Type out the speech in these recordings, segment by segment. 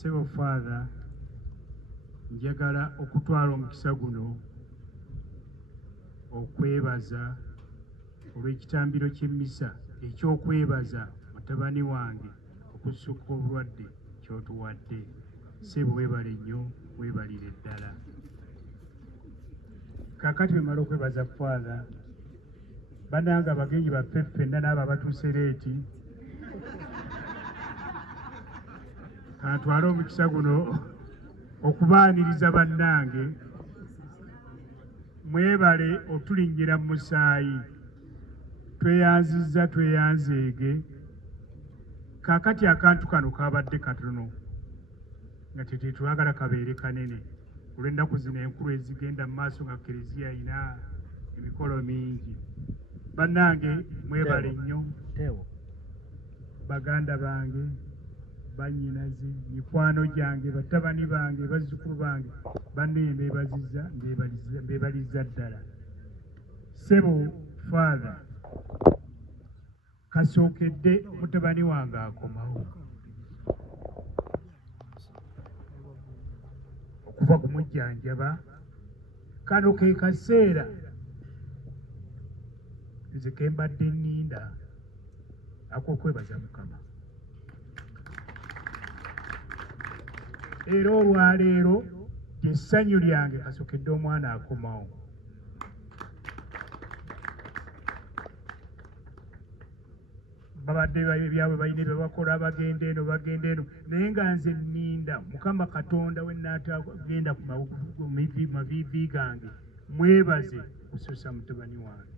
Sebo Father, njagala okutwala omukisa guno okwebaza olw'ekitambiro ky'emmisa eky'okwebaza mutabani wange okusukka obulwadde ky'otuwadde. Sebo weebale nnyo, weebalire ddala. Kaakati bwe mala okwebaza Father, bannange abagenyi baffe ffenna n'abo abatuuse leeti, kantwale omukisa guno okubaaniriza bannange, mwebale otulinnyira mu musaayi, tweyanzizza tweyanzeege. Kaakati akantu kano kabadde katono nga tetwagala kabeere kanene olw'ennaku zino enkulu ezigenda mu maaso nga Kereziya ayina emikolo mingi. Bannange mwebale nnyo, baganda bange, bannyinaze, mikwano gyange, batabani bange, bazzukulu bange, banne mbeebaliza ddala. Sebo Father, kasookedde mutabani wange akomawo okuva ku mujjanjaba. Kano ke kaseera nze ke mbadde nninda ak'okwebaza Mukama. Era olwaleero ly'essanyu lyange kasookedde omwana akomawo. Babadde byabwe balina byebakola, bagenda eno naye nga nze nninda Mukama Katonda we naatagenda ku maviivi gange mwebaze kususa mutabani wange.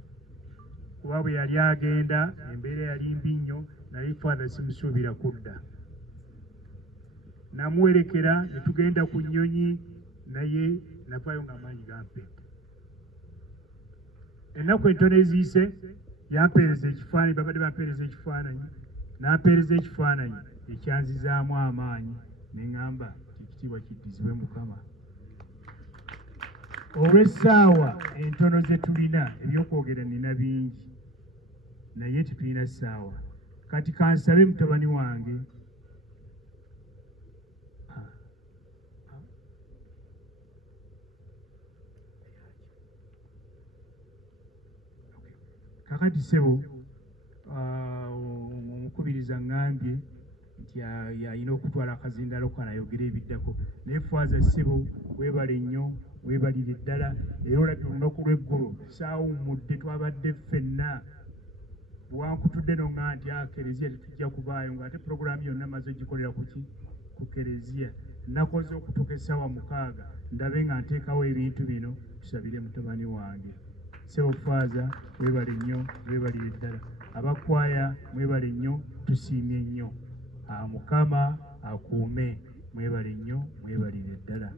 Kuba bwe yali agenda embeera yali mbi nnyo, naye Father simusuubira kudda. Namuwerekera ne tugenda ku nnyonyi, naye navaayo ng'amaanyi gampedde. Ennaku entono eziyise yampeereza ekifaananyi, babadde bampeereza ekifaananyi, n'ampeereza ekifaananyi ekyanzizaamu amaanyi, ne ŋŋamba ekitiibwa kiddizibwe Mukama. Olw'essaawa entono ze tulina, ebyokwogera nina bingi, naye tetulina ssaawa. Kati kansabe mutabani wange kakati Sebo omukubiriza ŋŋambye nti yalina okutwala akazindaalo kanayogera ebiddako, naye Father Sebo weebale nnyo, weebalire ddala. Era olabye olunaku lw'eggulo saawummudde, twabadde ffenna bwankutudde noŋŋa nti Kereziya tetujja kubaayo, ng'ate puroguraamu yonna maze ogikolera ku Kereziya. Nakoze okutuuka essaawa 6 ndabe nga nteekawo ebintu bino tusabire mutabani wange. Sebo Father weebale nnyo, weebalire ddala. Abakwaya mwebale nnyo, tusiimye nnyo. Mukama akuume, mwebale nnyo, mwebalire ddala.